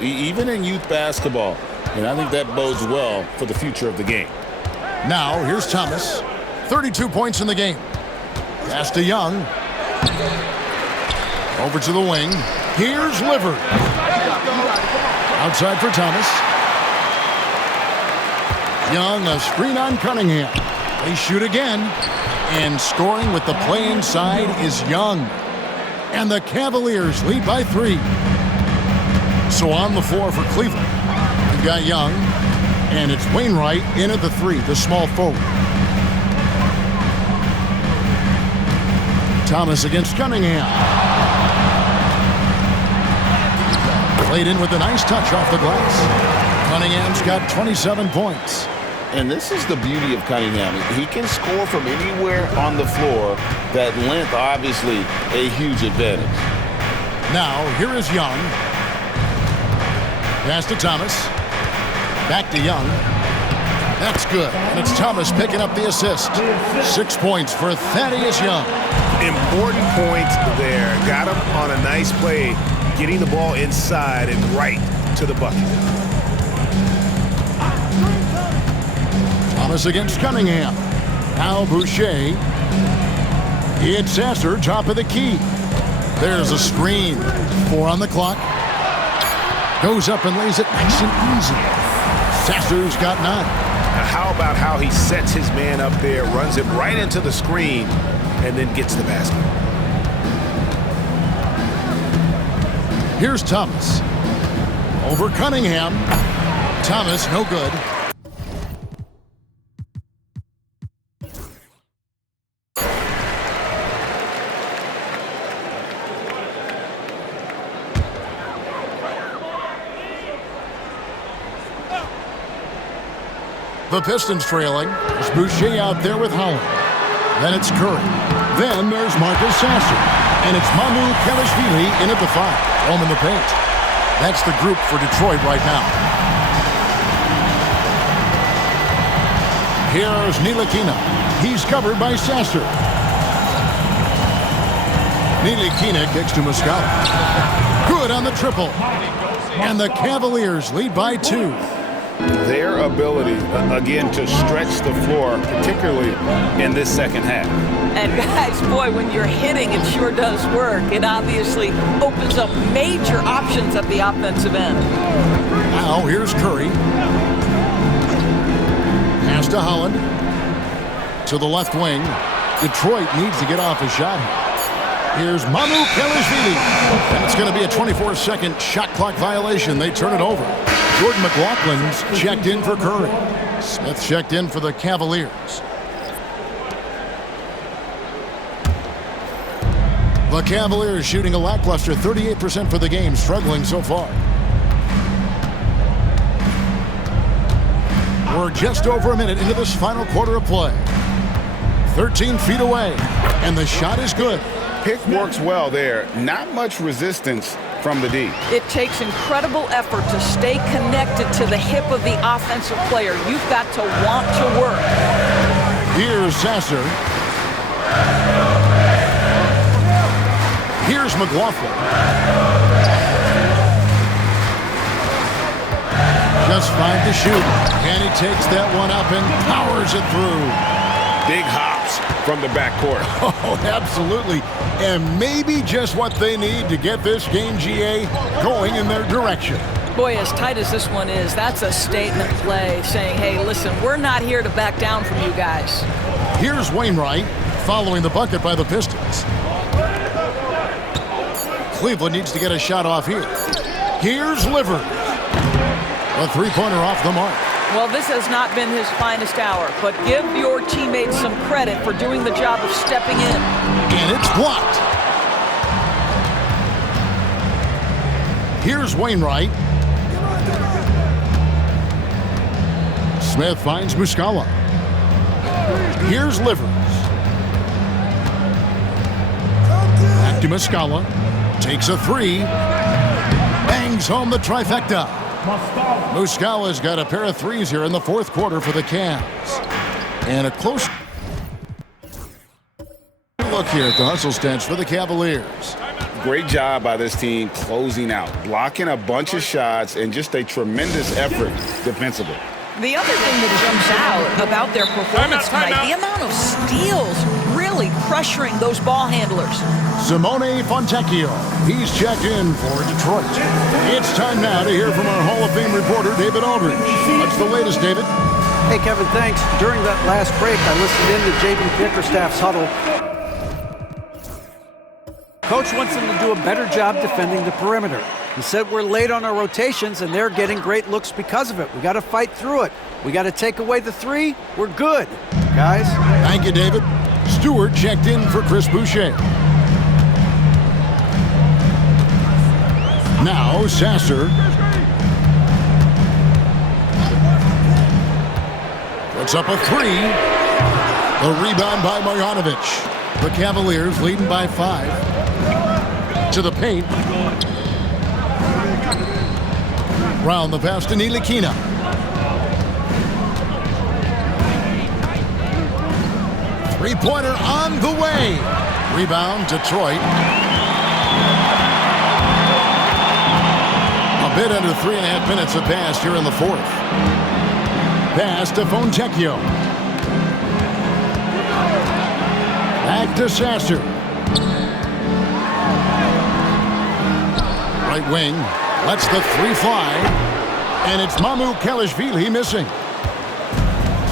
even in youth basketball. And I think that bodes well for the future of the game. Now, here's Thomas. 32 points in the game. Pass to Young. Over to the wing. Here's Livert. Outside for Thomas. Young, a screen on Cunningham. They shoot again. And scoring with the play inside is Young. And the Cavaliers lead by 3. So on the floor for Cleveland, we've got Young. And it's Wainwright in at the 3, the small forward. Thomas against Cunningham. Played in with a nice touch off the glass. Cunningham's got 27 points. And this is the beauty of Cunningham. He can score from anywhere on the floor. That length, obviously, a huge advantage. Now, here is Young. Pass to Thomas. Back to Young. That's good. And it's Thomas picking up the assist. 6 points for Thaddeus Young. Important points there. Got him on a nice play, getting the ball inside and right to the bucket. Thomas against Cunningham. Now Boucher. It's Sasser, top of the key. There's a screen. 4 on the clock. Goes up and lays it nice and easy. Sasser's got 9. Now how about how he sets his man up there, runs him right into the screen, and then gets the basket. Here's Thomas. Over Cunningham. Thomas, no good. The Pistons trailing. There's Boucher out there with Holland. Then it's Curry. Then there's Marcus Sasser. And it's Mamu Kelishvili in at the 5. Home in the paint. That's the group for Detroit right now. Here's Ntilikina. He's covered by Sasser. Ntilikina kicks to Muscala. Good on the triple. And the Cavaliers lead by 2. Their ability, again, to stretch the floor, particularly in this second half. And guys, boy, when you're hitting, it sure does work. It obviously opens up major options at the offensive end. Now, here's Curry. Pass to Holland. To the left wing. Detroit needs to get off a shot here. Here's Mamu Kelishvili. And it's going to be a 24-second shot clock violation. They turn it over. Jordan McLaughlin's checked in for Curry. Smith checked in for the Cavaliers. The Cavaliers shooting a lackluster 38% for the game, struggling so far. We're just over a minute into this final quarter of play. 13 feet away, and the shot is good. Pick works well there. Not much resistance from the D. It takes incredible effort to stay connected to the hip of the offensive player. You've got to want to work. Here's Sasser. Here's McLaughlin. Just 5 to shoot. And he takes that one up and powers it through. Big hops from the backcourt. Oh, absolutely. And maybe just what they need to get this game, GA, going in their direction. Boy, as tight as this one is, that's a statement play saying, hey, listen, we're not here to back down from you guys. Here's Wainwright following the bucket by the Pistons. Cleveland needs to get a shot off here. Here's Livert. A three-pointer off the mark. Well, this has not been his finest hour, but give your teammates some credit for doing the job of stepping in. And it's blocked. Here's Wainwright. Smith finds Muscala. Here's Livers. Back to Muscala. Takes a 3. Bangs home the trifecta. Muscala's got a pair of 3s here in the fourth quarter for the Cavs. And a close look here at the hustle stats for the Cavaliers. great job by this team closing out, blocking a bunch of shots, and just a tremendous effort defensively. The other thing that jumps out about their performance tonight, the amount of steals really pressuring those ball handlers. Simone Fontecchio, he's checked in for Detroit. It's time now to hear from our Hall of Fame reporter, David Aldridge. What's the latest, David? Hey, Kevin, thanks. During that last break, I listened in to J.B. Bickerstaff's huddle. Coach wants them to do a better job defending the perimeter. He said we're late on our rotations, and they're getting great looks because of it. We got to fight through it. We got to take away the three. We're good, guys. Thank you, David. Stewart checked in for Chris Boucher. Now Sasser. Puts up a three. The rebound by Marjanovic. The Cavaliers leading by 5. To the paint. Round the pass to Ntilikina. Three-pointer on the way. Rebound, Detroit. A bit under 3.5 minutes have passed here in the fourth. Pass to Fontecchio. Back to Sasser. Right wing. Lets the three fly. And it's Mamu Kelishvili missing.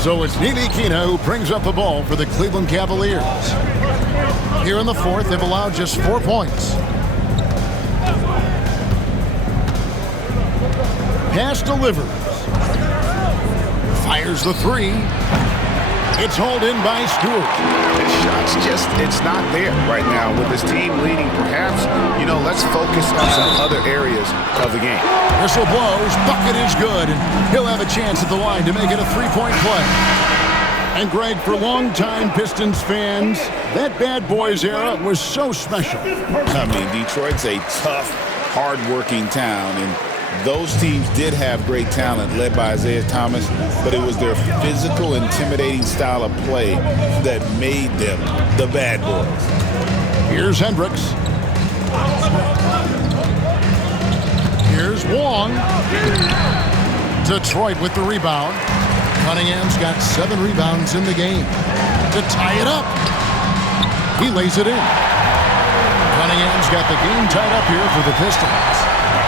So it's Ntilikina who brings up the ball for the Cleveland Cavaliers. Here in the fourth, they've allowed just 4 points. Pass delivers. Fires the three. It's hauled in by Stewart. The shot's just, it's not there right now with this team leading. Perhaps, let's focus on some other areas of the game. Whistle blows, bucket is good, and he'll have a chance at the line to make it a three-point play. And Greg, for longtime Pistons fans, that Bad Boys era was so special. I mean, Detroit's a tough, hard-working town, and those teams did have great talent led by Isaiah Thomas, but it was their physical, intimidating style of play that made them the Bad Boys. Here's Hendricks. Here's Wong. Detroit with the rebound. Cunningham's got 7 rebounds in the game. To tie it up. He lays it in. Cunningham's got the game tied up here for the Pistons.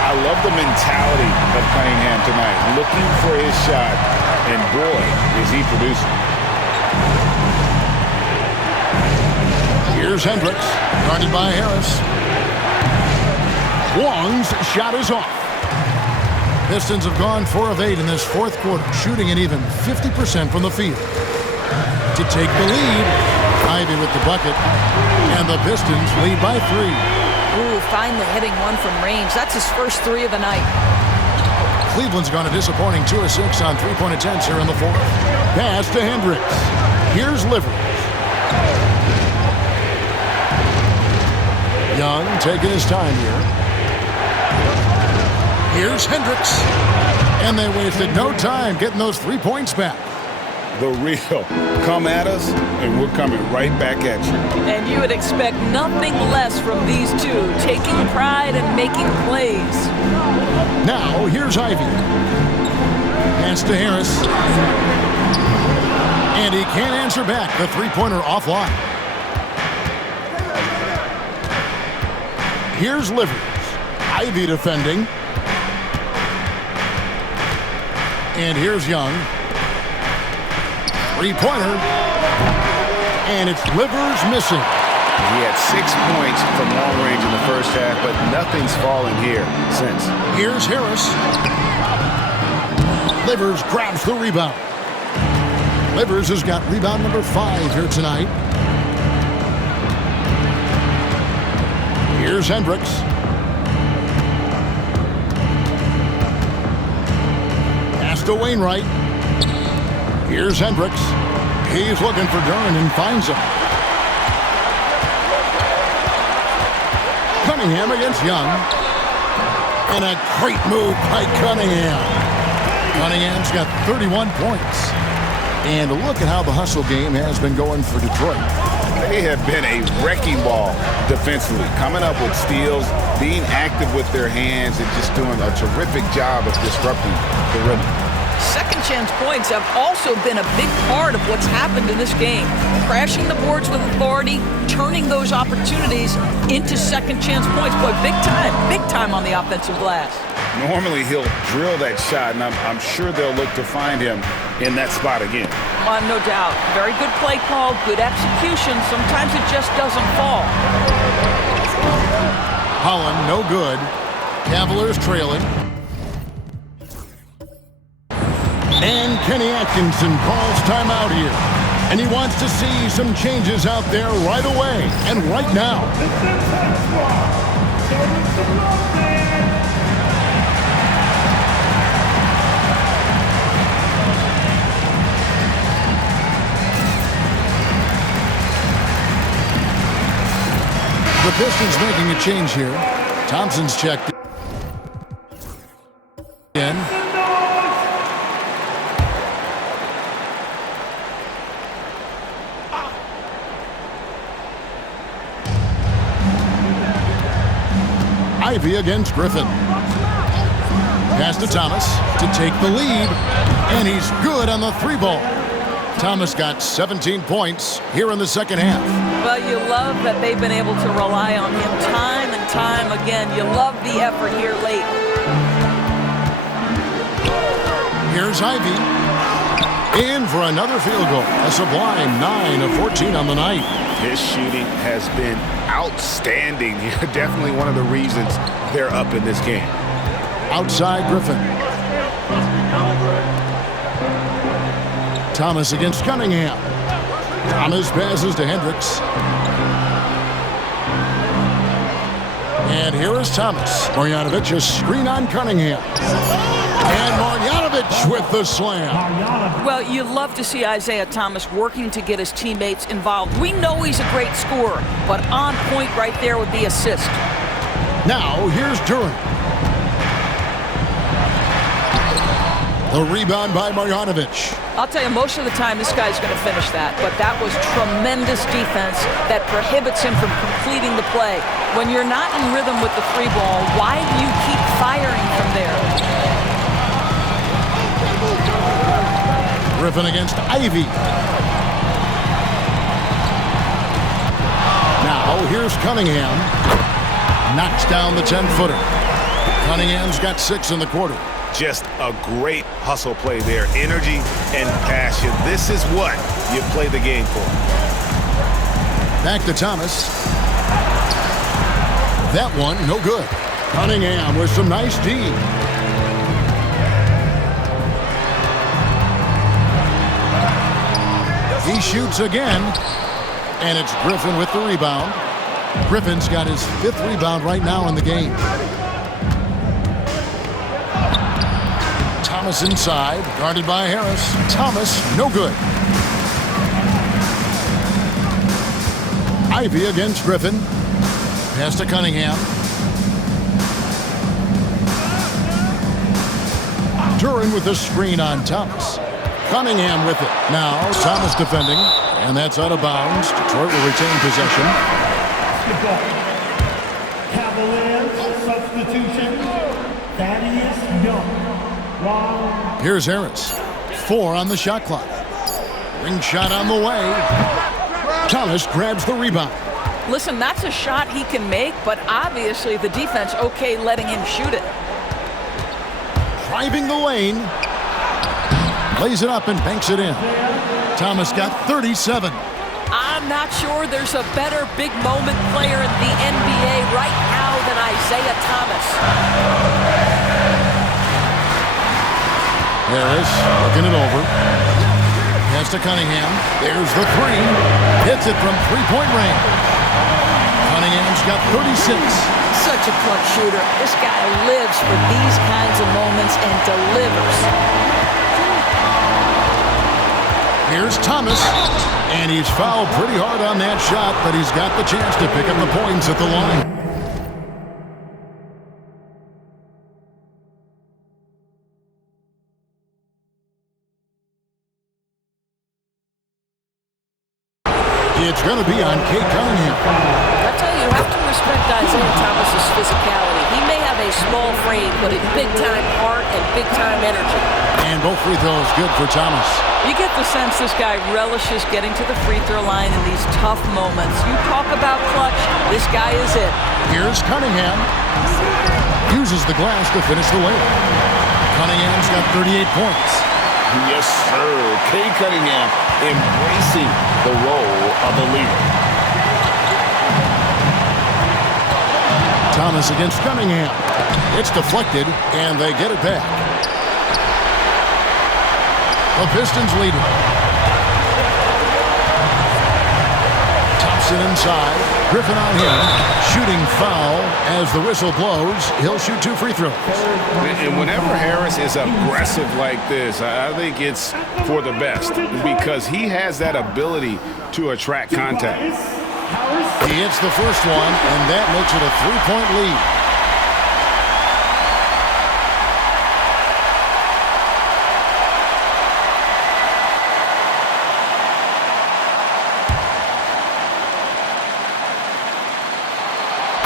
I love the mentality of Cunningham tonight, looking for his shot, and boy, is he producing. Here's Hendricks, guarded by Harris. Wong's shot is off. Pistons have gone 4 of 8 in this fourth quarter, shooting an even 50% from the field. To take the lead, Ivy with the bucket, and the Pistons lead by 3. Ooh, finally hitting one from range. That's his first 3 of the night. Cleveland's gone a disappointing 2 of 6 on three-point attempts here in the fourth. Pass to Hendricks. Here's Livers. Young taking his time here. Here's Hendricks. And they wasted no time getting those 3 points back. The real come at us, and we're coming right back at you. And you would expect nothing less from these two, taking pride and making plays. Now, here's Ivy. Pass to Harris. And he can't answer back. The three-pointer offline. Here's Livers. Ivy defending. And here's Young. Three-pointer. And it's Livers missing. He had 6 points from long range in the first half, but nothing's fallen here since. Here's Harris. Livers grabs the rebound. Livers has got rebound number 5 here tonight. Here's Hendricks. Pass to Wainwright. Here's Hendricks. He's looking for Duran and finds him. Cunningham against Young. And a great move by Cunningham. Cunningham's got 31 points. And look at how the hustle game has been going for Detroit. They have been a wrecking ball defensively, coming up with steals, being active with their hands, and just doing a terrific job of disrupting the rhythm. Second chance points have also been a big part of what's happened in this game. Crashing the boards with authority, turning those opportunities into second chance points. Boy, big time on the offensive glass. Normally he'll drill that shot, and I'm sure they'll look to find him in that spot again. No doubt. Very good play call, good execution. Sometimes it just doesn't fall. Holland, no good. Cavaliers trailing. And Kenny Atkinson calls timeout here. And he wants to see some changes out there right away and right now. The Pistons making a change here. Thompson's checked in. Ivy against Griffin. Pass to Thomas to take the lead, and he's good on the three ball. Thomas got 17 points here in the second half. Well, you love that they've been able to rely on him time and time again. You love the effort here late. Here's Ivy. In for another field goal. A sublime 9 of 14 on the night. His shooting has been outstanding. Definitely one of the reasons they're up in this game. Outside Griffin. Thomas against Cunningham. Thomas passes to Hendricks. And here is Thomas. Marjanovic, a screen on Cunningham. And Marjanovic with the slam. Well, you love to see Isaiah Thomas working to get his teammates involved. We know he's a great scorer, but on point right there with the assist. Now, here's Duran. The rebound by Marjanovic. I'll tell you, most of the time this guy's going to finish that, but that was tremendous defense that prohibits him from completing the play. When you're not in rhythm with the free ball, why do you keep firing from there? Griffin against Ivy. Now, here's Cunningham. Knocks down the 10-footer. Cunningham's got 6 in the quarter. Just a great hustle play there. Energy and passion. This is what you play the game for. Back to Thomas. That one, no good. Cunningham with some nice D. He shoots again, and it's Griffin with the rebound. Griffin's got his 5th rebound right now in the game. Thomas inside, guarded by Harris. Thomas, no good. Ivy against Griffin. Pass to Cunningham. Duran with the screen on Thomas. Cunningham with it. Now Thomas defending, and that's out of bounds. Detroit will retain possession. Cavaliers substitution. Thaddeus Young. Here's Harris. 4 on the shot clock. Ring shot on the way. Thomas grabs the rebound. Listen, that's a shot he can make, but obviously the defense okay letting him shoot it. Driving the lane. Lays it up and banks it in. Thomas got 37. I'm not sure there's a better big moment player in the NBA right now than Isaiah Thomas. Harris looking it over. Pass to Cunningham. There's the 3. Hits it from three-point range. Cunningham's got 36. Such a clutch shooter. This guy lives for these kinds of moments and delivers. Here's Thomas. And he's fouled pretty hard on that shot, but he's got the chance to pick up the points at the line. It's going to be on Kate Cunningham. I tell you, you have to respect Isaiah Thomas's physicality. He may have a small frame, but a big-time heart and big-time energy. And both free throws good for Thomas. You get the sense this guy relishes getting to the free throw line in these tough moments. You talk about clutch, this guy is it. Here's Cunningham. Uses the glass to finish the layup. Cunningham's got 38 points. Yes, sir. Kay Cunningham embracing the role of the leader. Thomas against Cunningham. It's deflected, and they get it back. The Pistons lead it. Thompson inside. Griffin on him. Shooting foul as the whistle blows. He'll shoot 2 free throws. And whenever Harris is aggressive like this, I think it's for the best because he has that ability to attract contact. He hits the first one, and that makes it a 3-point lead.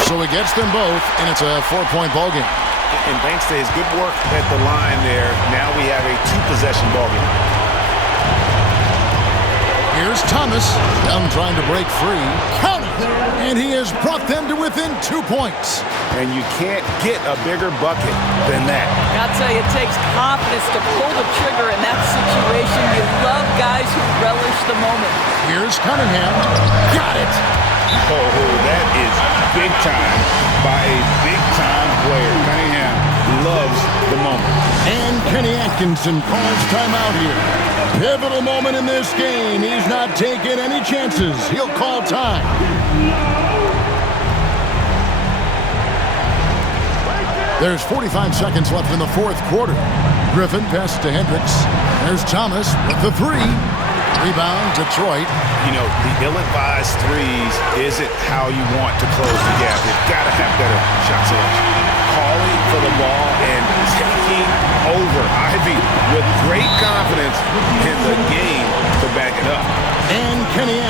So he gets them both, and it's a 4-point ballgame. And thanks to his good work at the line there, now we have a 2-possession ballgame. Here's Thomas. Young trying to break free. Count it! And he has brought them to within 2 points. And you can't get a bigger bucket than that. I'll tell you, it takes confidence to pull the trigger in that situation. You love guys who relish the moment. Here's Cunningham. Got it! Oh, that is big time by a big-time player. Cunningham loves the moment. And Kenny Atkinson calls timeout here. Pivotal moment in this game. He's not taking any chances. He'll call time. There's 45 seconds left in the fourth quarter. Griffin passes to Hendricks. There's Thomas with the 3. Rebound, Detroit. You know, the ill-advised threes isn't how you want to close the gap. You've got to have better shot selection. Calling for the ball and taking over. Ivy with great confidence in the game to back it up. And Kenny